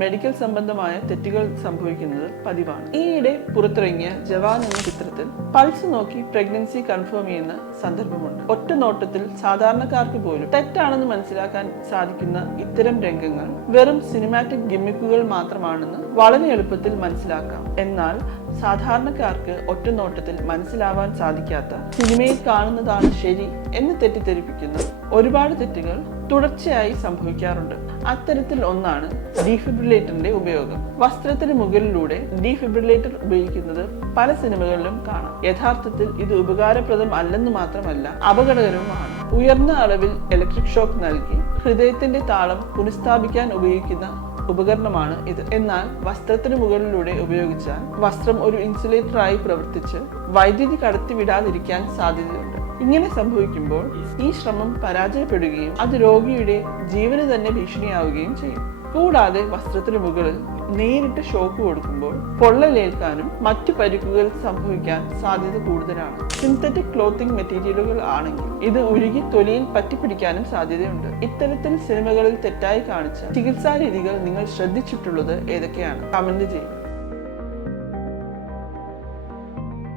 Medical സംബന്ധമായ തെറ്റുകൾ സംഭവിക്കുന്നത് പതിവാണ്. ഈയിടെ പുറത്തിറങ്ങിയ ജവാൻ എന്ന ചിത്രത്തിൽ പൾസ് നോക്കി പ്രഗ്നൻസി കൺഫേം ചെയ്യുന്ന സന്ദർഭമുണ്ട്. ഒറ്റ നോട്ടത്തിൽ സാധാരണക്കാർക്ക് പോലും തെറ്റാണെന്ന് മനസ്സിലാക്കാൻ സാധിക്കുന്ന ഇത്തരം രംഗങ്ങൾ വെറും സിനിമാറ്റിക് ഗിമ്മിക്കുകൾ മാത്രമാണെന്ന് വളരെ എളുപ്പത്തിൽ മനസ്സിലാക്കാം. എന്നാൽ സാധാരണക്കാർക്ക് ഒറ്റ നോട്ടത്തിൽ മനസ്സിലാവാൻ സാധിക്കാത്ത സിനിമയിൽ കാണുന്നതാണ് ശരി എന്ന് തെറ്റിദ്ധരിപ്പിക്കുന്ന ഒരുപാട് തെറ്റുകൾ തുടർച്ചയായി സംഭവിക്കാറുണ്ട്. അത്തരത്തിൽ ഒന്നാണ് ഡീഫിബ്രിലേറ്ററിന്റെ ഉപയോഗം. വസ്ത്രത്തിന് മുകളിലൂടെ ഡീഫിബ്രിലേറ്റർ ഉപയോഗിക്കുന്നത് പല സിനിമകളിലും കാണാം. യഥാർത്ഥത്തിൽ ഇത് ഉപകാരപ്രദം അല്ലെന്ന് മാത്രമല്ല അപകടകരവുമാണ്. ഉയർന്ന അളവിൽ ഇലക്ട്രിക് ഷോക്ക് നൽകി ഹൃദയത്തിന്റെ താളം പുനഃസ്ഥാപിക്കാൻ ഉപയോഗിക്കുന്ന ഉപകരണമാണ് ഇത്. എന്നാൽ വസ്ത്രത്തിന് മുകളിലൂടെ ഉപയോഗിച്ചാൽ വസ്ത്രം ഒരു ഇൻസുലേറ്ററായി പ്രവർത്തിച്ച് വൈദ്യുതി കടത്തിവിടാതിരിക്കാൻ സാധ്യതയുണ്ട്. ഇങ്ങനെ സംഭവിക്കുമ്പോൾ ഈ ശ്രമം പരാജയപ്പെടുകയും അത് രോഗിയുടെ ജീവന് തന്നെ ഭീഷണിയാവുകയും ചെയ്യും. കൂടാതെ വസ്ത്രത്തിന് മുകളിൽ നേരിട്ട് ഷോക്ക് കൊടുക്കുമ്പോൾ പൊള്ളലേൽക്കാനും മറ്റു പരിക്കുകൾ സംഭവിക്കാൻ സാധ്യത കൂടുതലാണ്. സിന്തറ്റിക് ക്ലോത്തിങ് മെറ്റീരിയലുകൾ ആണെങ്കിൽ ഇത് ഉരുകി തൊലിയിൽ പറ്റിപ്പിടിക്കാനും സാധ്യതയുണ്ട്. ഇത്തരത്തിൽ സിനിമകളിൽ തെറ്റായി കാണിച്ച ചികിത്സാ രീതികൾ നിങ്ങൾ ശ്രദ്ധിച്ചിട്ടുള്ളത് ഏതൊക്കെയാണ്? കമന്റ് ചെയ്യുക.